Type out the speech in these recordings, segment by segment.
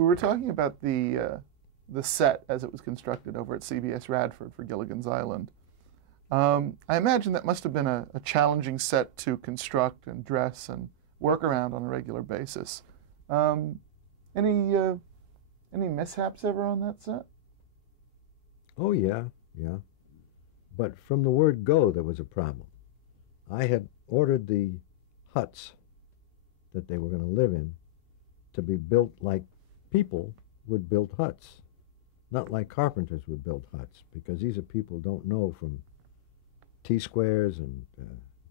We were talking about the set as it was constructed over at CBS Radford for Gilligan's Island. I imagine that must have been a challenging set to construct and dress and work around on a regular basis. Any mishaps ever on that set? Oh, yeah, yeah. But from the word go, there was a problem. I had ordered the huts that they were going to live in to be built like people would build huts, not like carpenters would build huts, because these are people who don't know from T-squares and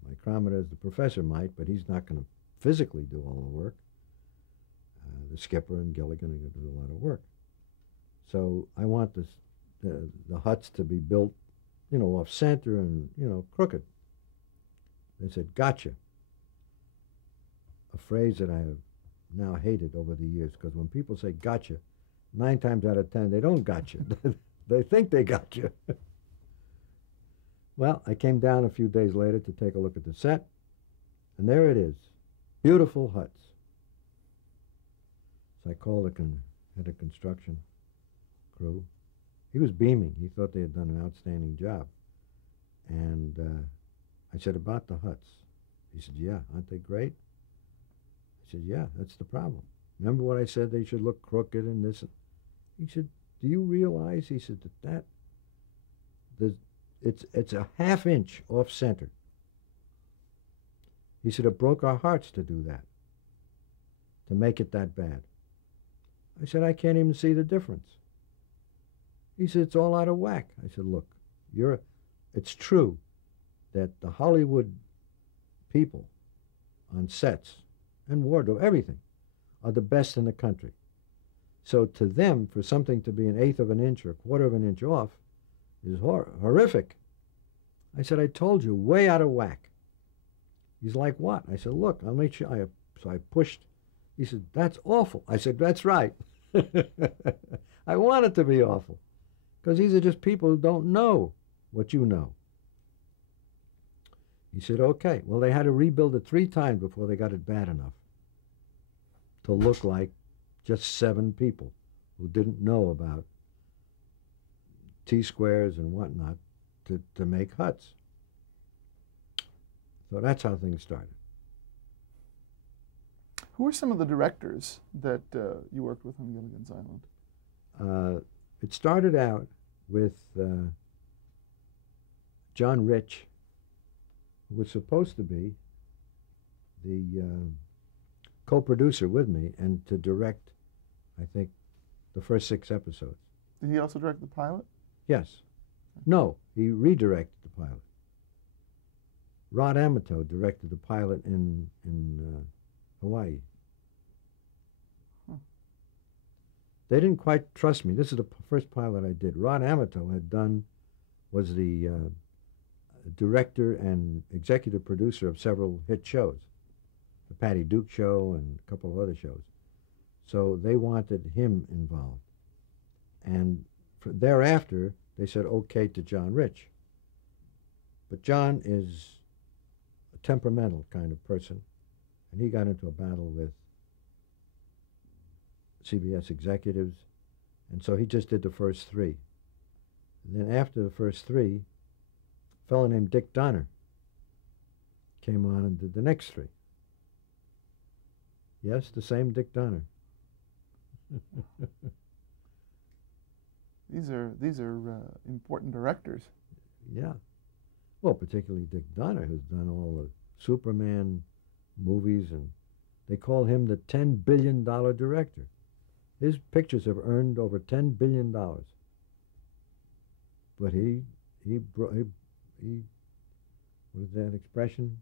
micrometers. The professor might, but he's not going to physically do all the work. The skipper and Gilligan are going to do a lot of work. So I want the huts to be built, off center and, crooked. They said, gotcha. A phrase that I have now hated over the years, because when people say gotcha, 9 times out of 10, they don't gotcha. They think they gotcha. Well, I came down a few days later to take a look at the set, and there it is. Beautiful huts. So I called the head of construction crew. He was beaming. He thought they had done an outstanding job. And I said, about the huts. He said, yeah, aren't they great? I said, yeah, that's the problem. Remember what I said, they should look crooked and this? He said, do you realize, he said, it's a ½ inch off center. He said, it broke our hearts to do that, to make it that bad. I said, I can't even see the difference. He said, it's all out of whack. I said, look, it's true that the Hollywood people on sets and wardrobe, everything, are the best in the country. So to them, for something to be 1/8 of an inch or 1/4 of an inch off is horrific. I said, I told you, way out of whack. He's like, what? I said, look, I'll make sure. So I pushed. He said, that's awful. I said, that's right. I want it to be awful, because these are just people who don't know what you know. He said, okay. Well, they had to rebuild it 3 times before they got it bad enough to look like just 7 people who didn't know about T-squares and whatnot to make huts. So that's how things started. Who were some of the directors that you worked with on Gilligan's Island? It started out with John Rich, who was supposed to be the co-producer with me and to direct, I think, the first 6 episodes. Did he also direct the pilot? Yes. No, he redirected the pilot. Rod Amato directed the pilot in Hawaii. Huh. They didn't quite trust me. This is the first pilot I did. Rod Amato was the director and executive producer of several hit shows, the Patty Duke Show and a couple of other shows. So they wanted him involved. And thereafter, they said okay to John Rich. But John is a temperamental kind of person, and he got into a battle with CBS executives, and so he just did the first 3. And then after the first 3, a fellow named Dick Donner came on and did the next 3. Yes, the same Dick Donner. These are important directors. Yeah. Well, particularly Dick Donner, who's done all the Superman movies, and they call him the $10 billion director. His pictures have earned over $10 billion. But he what is that expression?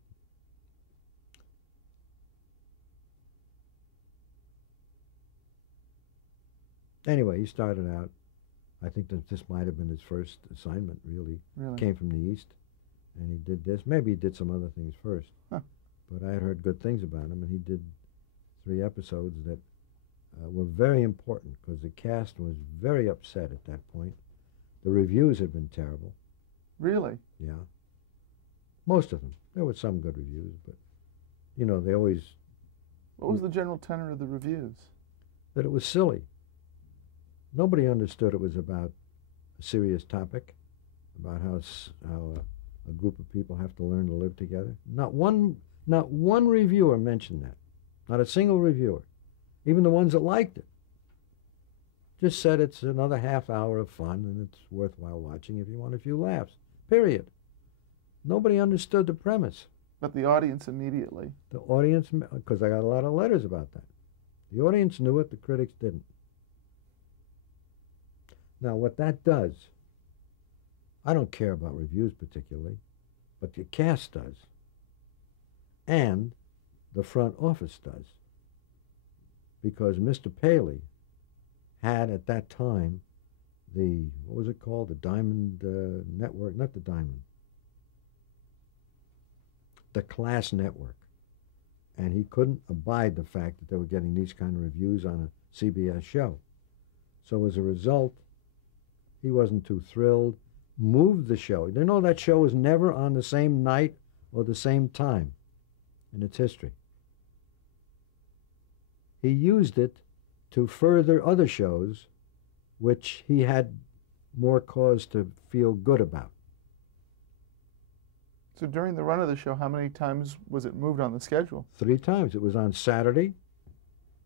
Anyway, he started out, I think that this might have been his first assignment, really. Came from the East, and he did this. Maybe he did some other things first. Huh. But I had heard good things about him, and he did 3 episodes that were very important, because the cast was very upset at that point. The reviews had been terrible. Really? Yeah. Most of them. There were some good reviews, but, they always... What was the general tenor of the reviews? That it was silly. Nobody understood it was about a serious topic, about how a group of people have to learn to live together. Not one reviewer mentioned that. Not a single reviewer. Even the ones that liked it. Just said it's another half hour of fun and it's worthwhile watching if you want a few laughs. Period. Nobody understood the premise. But the audience immediately. The audience, because I got a lot of letters about that. The audience knew it, the critics didn't. Now, what that does, I don't care about reviews particularly, but the cast does. And the front office does. Because Mr. Paley had at that time what was it called? The Diamond Network, not the Diamond. The Class Network. And he couldn't abide the fact that they were getting these kind of reviews on a CBS show. So as a result, he wasn't too thrilled, moved the show. You know that show was never on the same night or the same time in its history. He used it to further other shows which he had more cause to feel good about. So during the run of the show, how many times was it moved on the schedule? 3 times. It was on Saturday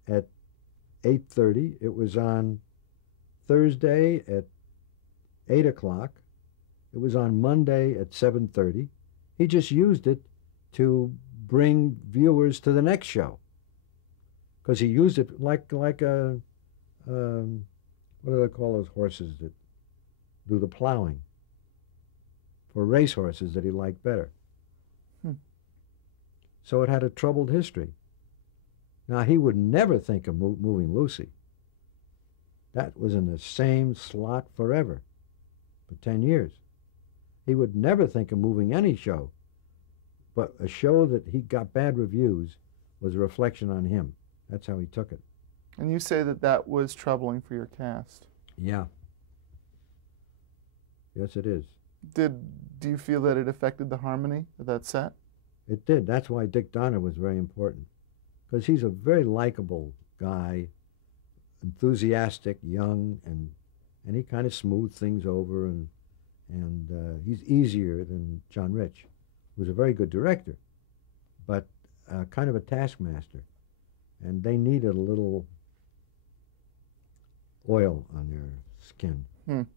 at 8:30. It was on Thursday at 8 o'clock. It was on Monday at 7:30. He just used it to bring viewers to the next show. Because he used it like a, what do they call those horses that do the plowing? For race horses that he liked better. So it had a troubled history. Now, he would never think of moving Lucy. That was in the same slot forever, for 10 years. He would never think of moving any show, but a show that he got bad reviews was a reflection on him. That's how he took it. And you say that that was troubling for your cast. Yeah. Yes, it is. Do you feel that it affected the harmony of that set? It did. That's why Dick Donner was very important. Because he's a very likable guy, enthusiastic, young, and he kind of smoothed things over, and he's easier than John Rich, who's a very good director, but kind of a taskmaster. And they needed a little oil on their skin. And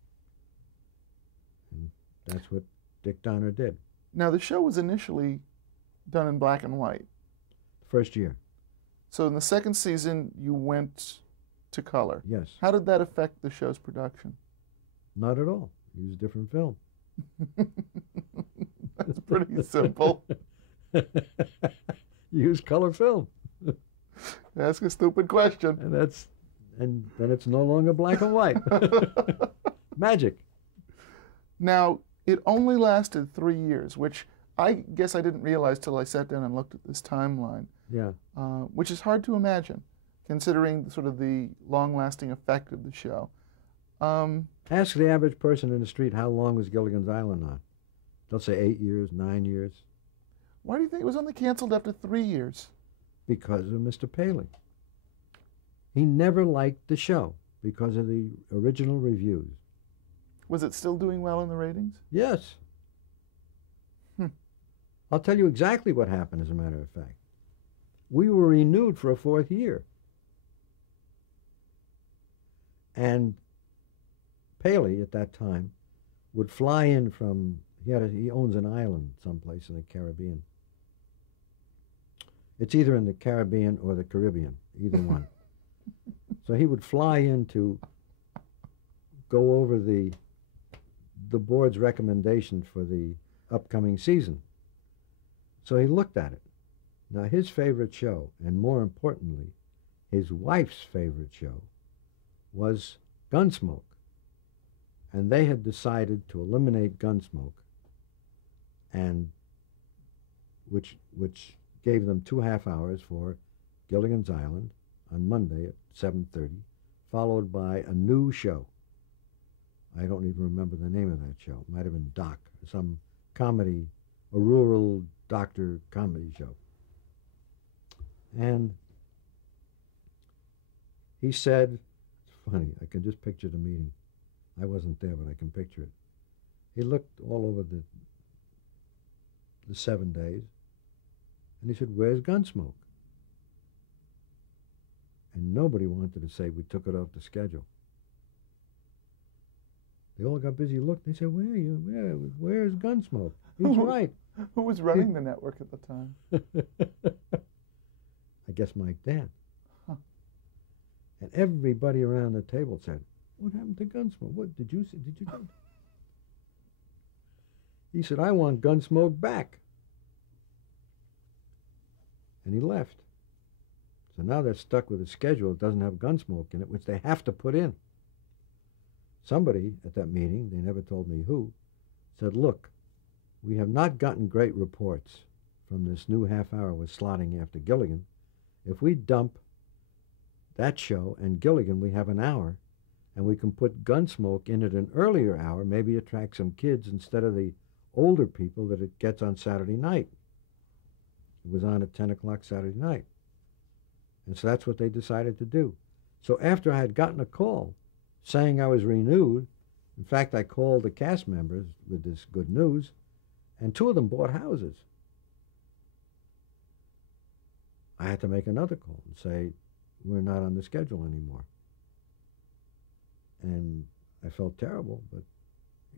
that's what Dick Donner did. Now, the show was initially done in black and white. First year. So in the second season, you went to color. Yes. How did that affect the show's production? Not at all. Use different film. That's pretty simple. Use color film. Ask a stupid question. And then it's no longer black and white. Magic. Now, it only lasted 3 years, which I guess I didn't realize till I sat down and looked at this timeline. Yeah. Which is hard to imagine, considering sort of the long-lasting effect of the show. Ask the average person in the street how long was Gilligan's Island on. They'll say 8 years, 9 years. Why do you think it was only canceled after 3 years? Because of Mr. Paley. He never liked the show because of the original reviews. Was it still doing well in the ratings? Yes. I'll tell you exactly what happened, as a matter of fact. We were renewed for a 4th year. And Paley, at that time, would fly in from, he owns an island someplace in the Caribbean. It's either in the Caribbean or the Caribbean, either one. So he would fly in to go over the board's recommendation for the upcoming season. So he looked at it. Now, his favorite show, and more importantly, his wife's favorite show, was Gunsmoke. And they had decided to eliminate Gunsmoke, and which gave them 2.5 hours for Gilligan's Island on Monday at 7:30, followed by a new show. I don't even remember the name of that show. It might have been Doc, some comedy, a rural doctor comedy show. And he said, funny. I can just picture the meeting. I wasn't there, but I can picture it. He looked all over the 7 days, and he said, "Where's Gunsmoke?" And nobody wanted to say we took it off the schedule. They all got busy looking. They said, where's Gunsmoke? He's right. Who was running the network at the time? I guess Mike Dan. Huh. And everybody around the table said, "What happened to Gunsmoke? What did you see? Did you do?" He said, "I want Gunsmoke back." And he left. So now they're stuck with a schedule that doesn't have Gunsmoke in it, which they have to put in. Somebody at that meeting, they never told me who, said, "Look, we have not gotten great reports from this new half hour we're slotting after Gilligan. If we dump that show and Gilligan, we have an hour, and we can put Gunsmoke in at an earlier hour, maybe attract some kids instead of the older people that it gets on Saturday night." It was on at 10 o'clock Saturday night. And so that's what they decided to do. So after I had gotten a call saying I was renewed, in fact, I called the cast members with this good news, and 2 of them bought houses. I had to make another call and say, "We're not on the schedule anymore." And I felt terrible, but,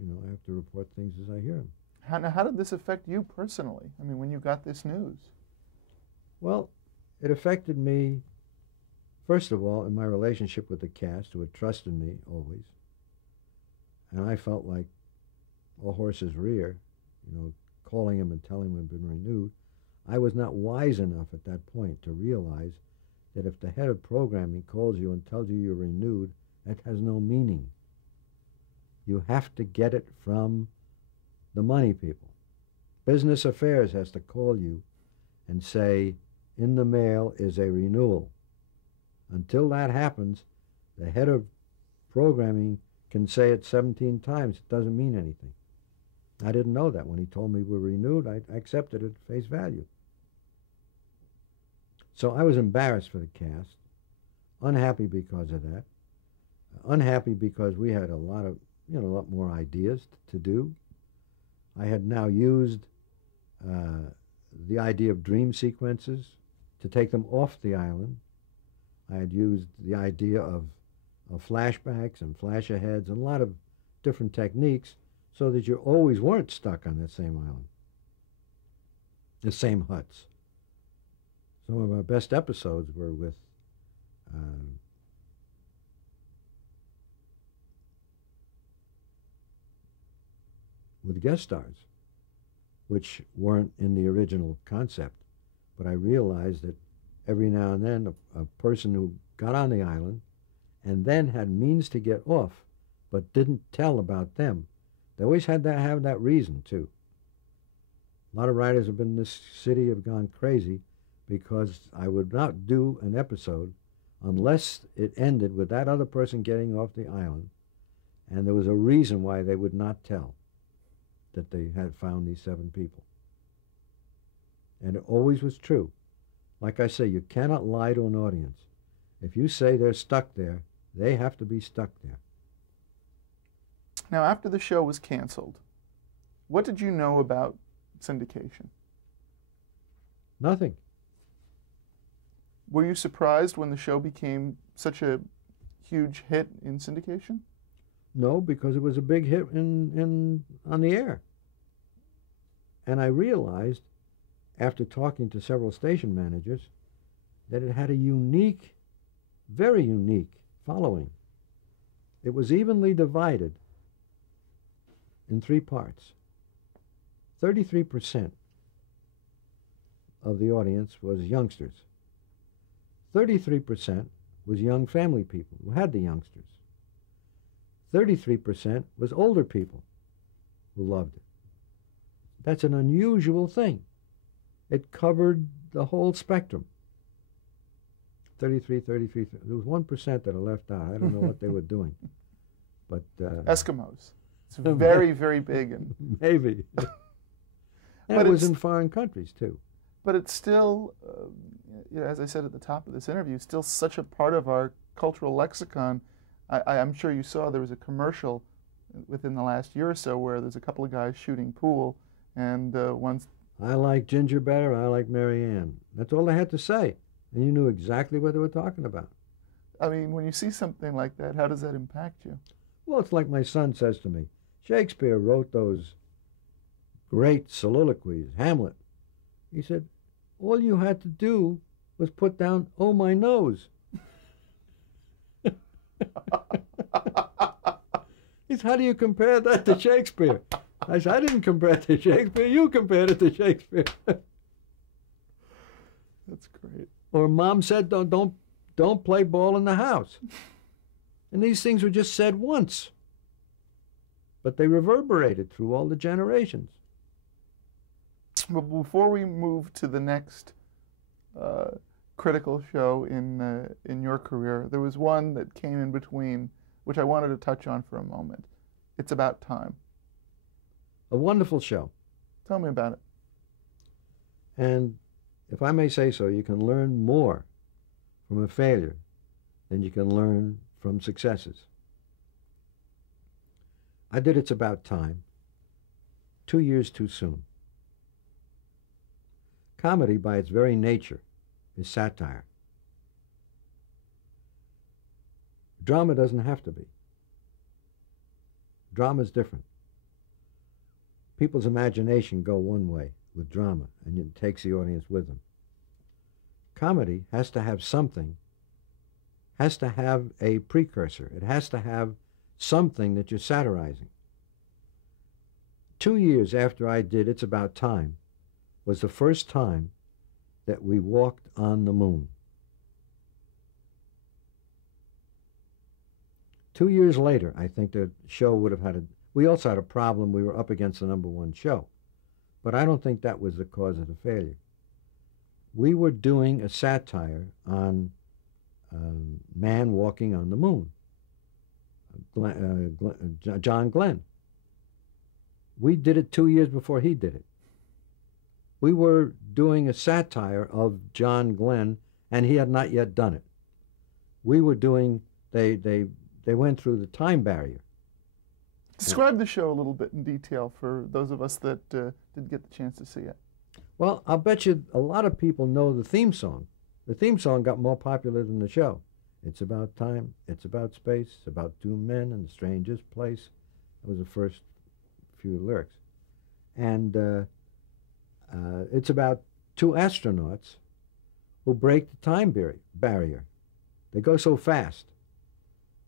I have to report things as I hear them. How did this affect you personally? I mean, when you got this news? Well, it affected me, first of all, in my relationship with the cast, who had trusted me always. And I felt like a horse's rear, calling him and telling him I'd been renewed. I was not wise enough at that point to realize that if the head of programming calls you and tells you you're renewed, that has no meaning. You have to get it from the money people. Business Affairs has to call you and say, "In the mail is a renewal." Until that happens, the head of programming can say it 17 times. It doesn't mean anything. I didn't know that. When he told me we were renewed, I accepted it at face value. So I was embarrassed for the cast, unhappy because of that, unhappy because we had a lot more ideas to do. I had now used the idea of dream sequences to take them off the island. I had used the idea of flashbacks and flash aheads and a lot of different techniques so that you always weren't stuck on that same island, the same huts. Some of our best episodes were with guest stars, which weren't in the original concept. But I realized that every now and then a person who got on the island and then had means to get off but didn't tell about them, they always had to have that reason too. A lot of writers have been in this city have gone crazy because I would not do an episode unless it ended with that other person getting off the island, and there was a reason why they would not tell that they had found these 7 people. And it always was true. Like I say, you cannot lie to an audience. If you say they're stuck there, they have to be stuck there. Now, after the show was canceled, what did you know about syndication? Nothing. Were you surprised when the show became such a huge hit in syndication? No, because it was a big hit on the air. And I realized, after talking to several station managers, that it had a unique, very unique following. It was evenly divided in 3 parts. 33% of the audience was youngsters. 33% was young family people who had the youngsters. 33% was older people who loved it. That's an unusual thing. It covered the whole spectrum. 33. There was 1% that are left out. I don't know what they were doing. But Eskimos. It's very, very big. And maybe. And it was in foreign countries, too. But it's still, as I said at the top of this interview, still such a part of our cultural lexicon I'm sure you saw there was a commercial within the last year or so where there's a couple of guys shooting pool, and one's. I like Ginger better, I like Mary Ann. That's all they had to say. And you knew exactly what they were talking about. I mean, when you see something like that, how does that impact you? Well, it's like my son says to me, Shakespeare wrote those great soliloquies, Hamlet. He said, all you had to do was put down, oh, my nose. He said, how do you compare that to Shakespeare? I said, I didn't compare it to Shakespeare. You compared it to Shakespeare. That's great. Or Mom said, don't play ball in the house. And these things were just said once. But they reverberated through all the generations. But before we move to the next critical show in your career, there was one that came in between, which I wanted to touch on for a moment. It's About Time. A wonderful show. Tell me about it. And if I may say so, you can learn more from a failure than you can learn from successes. I did It's About Time 2 years too soon. Comedy, by its very nature, is satire. Drama doesn't have to be. Drama's different. People's imagination go one way with drama, and it takes the audience with them. Comedy has to have something, has to have a precursor. It has to have something that you're satirizing. 2 years after I did It's About Time was the first time that we walked on the moon. 2 years later, I think the show would have had we also had a problem. We were up against the #1 show. But I don't think that was the cause of the failure. We were doing a satire on man walking on the moon, John Glenn. We did it 2 years before he did it. We were doing a satire of John Glenn, and he had not yet done it. We were doing, they went through the time barrier. Describe the show a little bit in detail for those of us that didn't get the chance to see it. Well, I'll bet you a lot of people know the theme song. The theme song got more popular than the show. It's about time, it's about space, it's about two men in the strangest place. That was the first few lyrics. And it's about two astronauts who break the time barrier. They go so fast.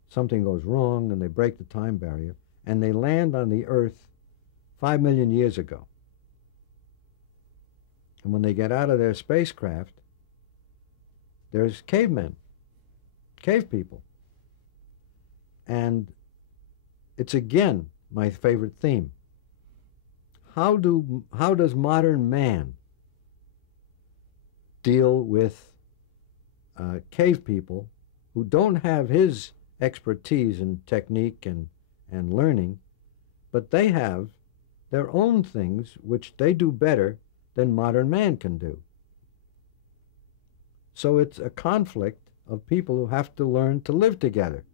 Something goes wrong and they break the time barrier, and they land on the Earth 5 million years ago. And when they get out of their spacecraft, there's cavemen, cave people. And it's again my favorite theme. How does modern man deal with cave people who don't have his expertise and technique and learning, but they have their own things which they do better than modern man can do. So it's a conflict of people who have to learn to live together.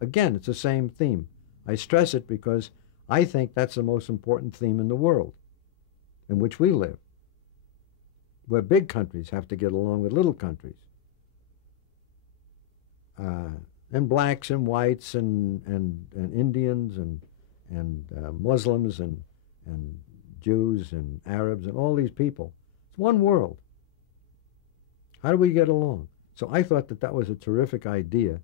Again, it's the same theme. I stress it because I think that's the most important theme in the world in which we live, where big countries have to get along with little countries. And blacks and whites and Indians and Muslims and Jews and Arabs and all these people. It's one world. How do we get along? So I thought that was a terrific idea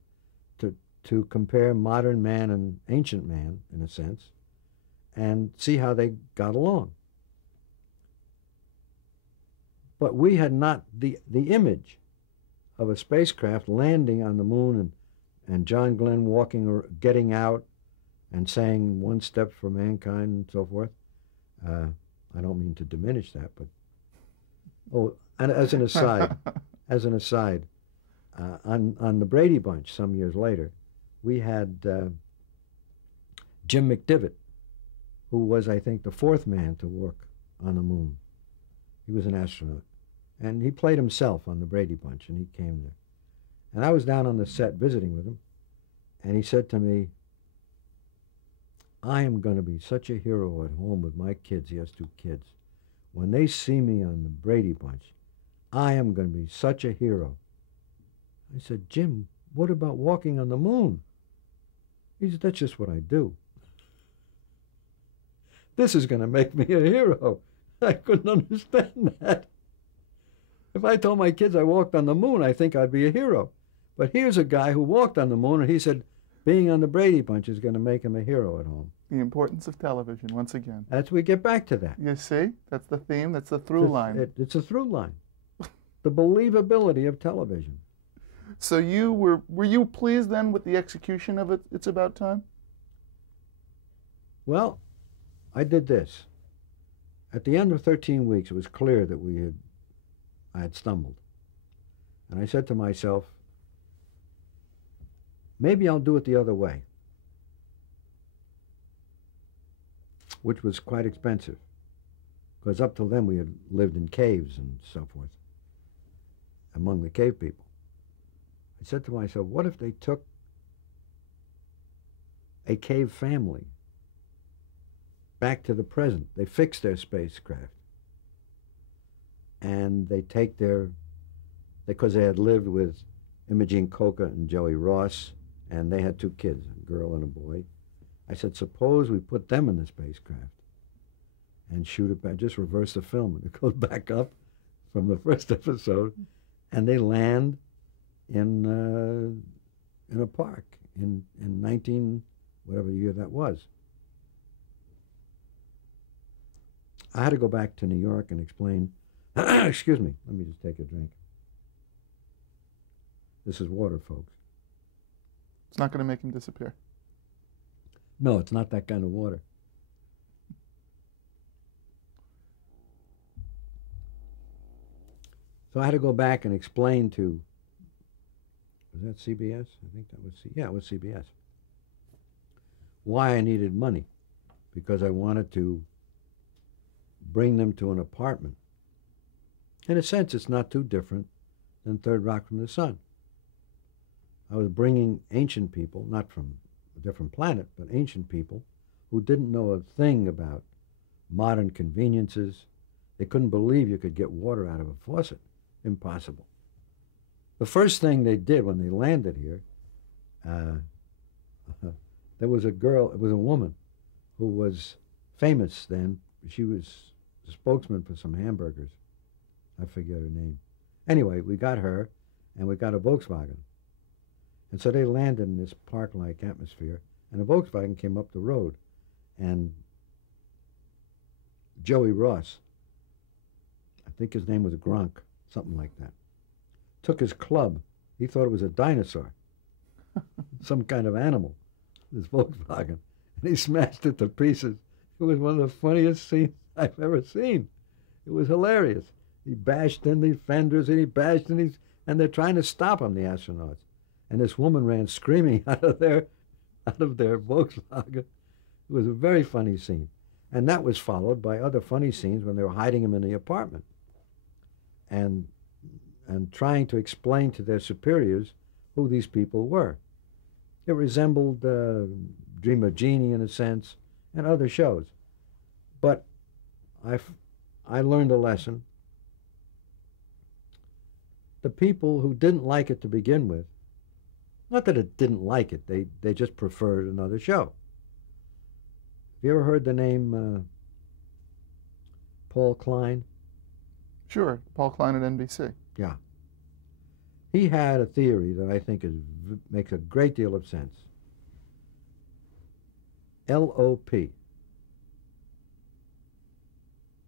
to compare modern man and ancient man, in a sense, and see how they got along. But we had not the image of a spacecraft landing on the moon and John Glenn walking or getting out and saying one step for mankind and so forth. I don't mean to diminish that, but and as an aside, on the Brady Bunch some years later, we had Jim McDivitt, who was, I think, the fourth man to walk on the moon. He was an astronaut, and he played himself on the Brady Bunch, and he came there. And I was down on the set visiting with him, And he said to me, I am going to be such a hero at home with my kids. He has 2 kids. When they see me on the Brady Bunch, I am going to be such a hero. I said, Jim, what about walking on the moon? He said, that's just what I do. This is going to make me a hero. I couldn't understand that. If I told my kids I walked on the moon, I think I'd be a hero. But here's a guy who walked on the moon, and he said being on the Brady Bunch is going to make him a hero at home. The importance of television, once again. As we get back to that. You see? That's the theme. That's the through line. It's a through line. The believability of television. So were you pleased then with the execution of it? It's About Time? Well, I did this. At the end of 13 weeks, it was clear that I had stumbled. And I said to myself, maybe I'll do it the other way, which was quite expensive, because up till then we had lived in caves and so forth, among the cave people. I said to myself, what if they took a cave family back to the present? They fix their spacecraft, and they take because they had lived with Imogene Coca and Joey Ross, and they had 2 kids, a girl and a boy. I said, suppose we put them in the spacecraft and shoot it back, just reverse the film, and it goes back up from the first episode, and they land in a park in 19, whatever year that was. I had to go back to New York and explain, excuse me, let me just take a drink. This is water, folks. It's not going to make him disappear. No, it's not that kind of water. So I had to go back and explain to, was that CBS? I think that was, yeah, it was CBS. Why I needed money. Because I wanted to bring them to an apartment. In a sense, it's not too different than Third Rock from the Sun. I was bringing ancient people, not from a different planet, but ancient people who didn't know a thing about modern conveniences. They couldn't believe you could get water out of a faucet. Impossible. The first thing they did when they landed here, there was a girl, it was a woman who was famous then. She was a spokesman for some hamburgers. I forget her name. Anyway, we got her, and we got a Volkswagen. And so they landed in this park-like atmosphere, and a Volkswagen came up the road, and Joey Ross, I think his name was Gronk, something like that, took his club. He thought it was a dinosaur, some kind of animal, this Volkswagen, and he smashed it to pieces. It was one of the funniest scenes I've ever seen. It was hilarious. He bashed in the fenders, and he bashed in these, and they're trying to stop him, the astronauts. And this woman ran screaming out of their Volkswagen. It was a very funny scene. And that was followed by other funny scenes when they were hiding him in the apartment and trying to explain to their superiors who these people were. It resembled Dream of Jeannie in a sense, and other shows. But I learned a lesson. The people who didn't like it to begin with, not that it didn't like it, they just preferred another show. Have you ever heard the name Paul Klein? Sure, Paul Klein at NBC. Yeah. He had a theory that I think makes a great deal of sense. LOP. You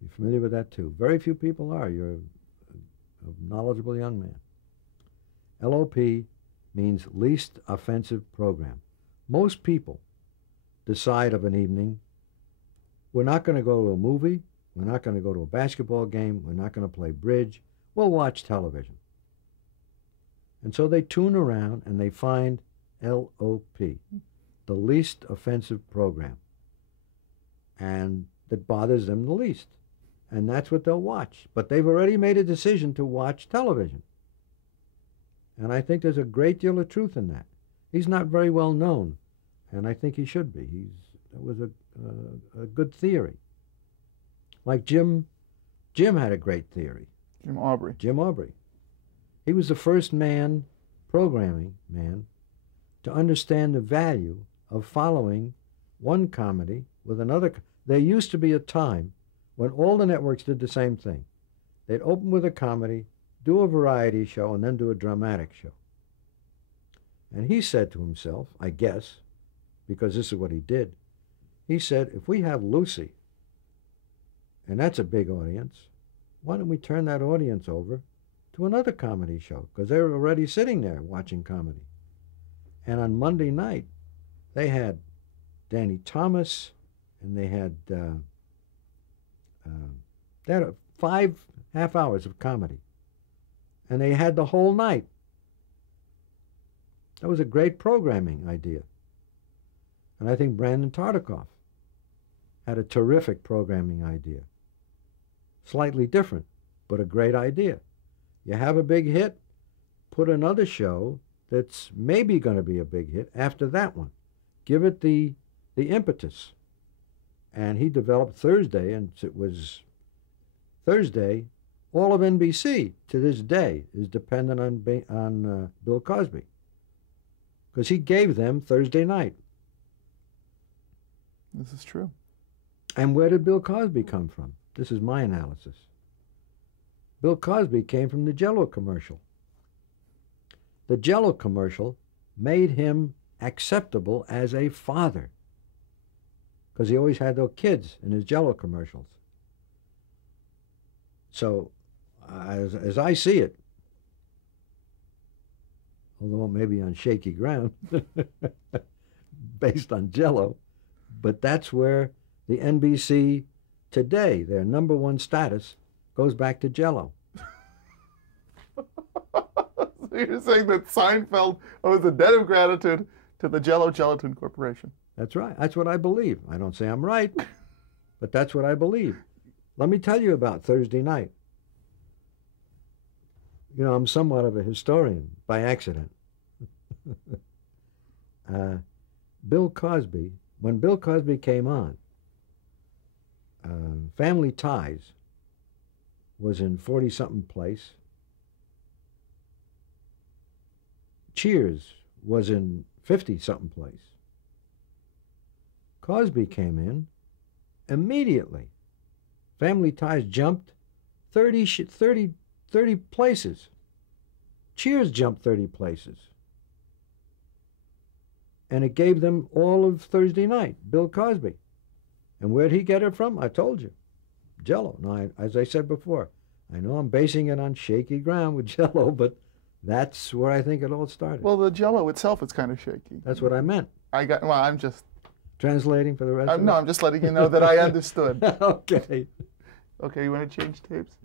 familiar with that too? Very few people are. You're a knowledgeable young man. LOP means least offensive program. Most people decide of an evening, we're not going to go to a movie, we're not going to go to a basketball game, we're not going to play bridge, we'll watch television. And so they tune around and they find LOP, the least offensive program, and that bothers them the least. And that's what they'll watch. But they've already made a decision to watch television. And I think there's a great deal of truth in that. He's not very well known, and I think he should be. That was a good theory. Like Jim had a great theory. Jim Aubrey. Jim Aubrey. He was the first programming man, to understand the value of following one comedy with another. There used to be a time when all the networks did the same thing. They'd open with a comedy, do a variety show, and then do a dramatic show. And he said to himself, I guess, because this is what he did, he said, if we have Lucy, and that's a big audience, why don't we turn that audience over to another comedy show? Because they're already sitting there watching comedy. And on Monday night, they had Danny Thomas, and they had 5 half hours of comedy. And they had the whole night. That was a great programming idea. And I think Brandon Tartikoff had a terrific programming idea. Slightly different, but a great idea. You have a big hit, put another show that's maybe going to be a big hit after that one. Give it the impetus. And he developed Thursday, and it was Thursday. All of NBC to this day is dependent on Bill Cosby, because he gave them Thursday night. This is true. And where did Bill Cosby come from? This is my analysis. Bill Cosby came from the Jell-O commercial. The Jell-O commercial made him acceptable as a father, because he always had those kids in his Jell-O commercials. So, as I see it, although maybe on shaky ground, based on Jell-O, but that's where the NBC today, their #1 status, goes back to Jell-O. So you're saying that Seinfeld owes a debt of gratitude to the Jell-O Gelatin Corporation? That's right. That's what I believe. I don't say I'm right, but that's what I believe. Let me tell you about Thursday night. You know, I'm somewhat of a historian by accident. Bill Cosby, when Bill Cosby came on, Family Ties was in 40-something place. Cheers was in 50-something place. Cosby came in immediately. Family Ties jumped 30 places. Cheers jumped 30 places. And it gave them all of Thursday night, Bill Cosby. And where'd he get it from? I told you. Jell-O. Now, as I said before, I know I'm basing it on shaky ground with Jell-O, but that's where I think it all started. Well, the Jell-O itself is kind of shaky. That's what I meant. Well, I'm just translating for the rest of it? No, I'm just letting you know that I understood. Okay. Okay, you want to change tapes?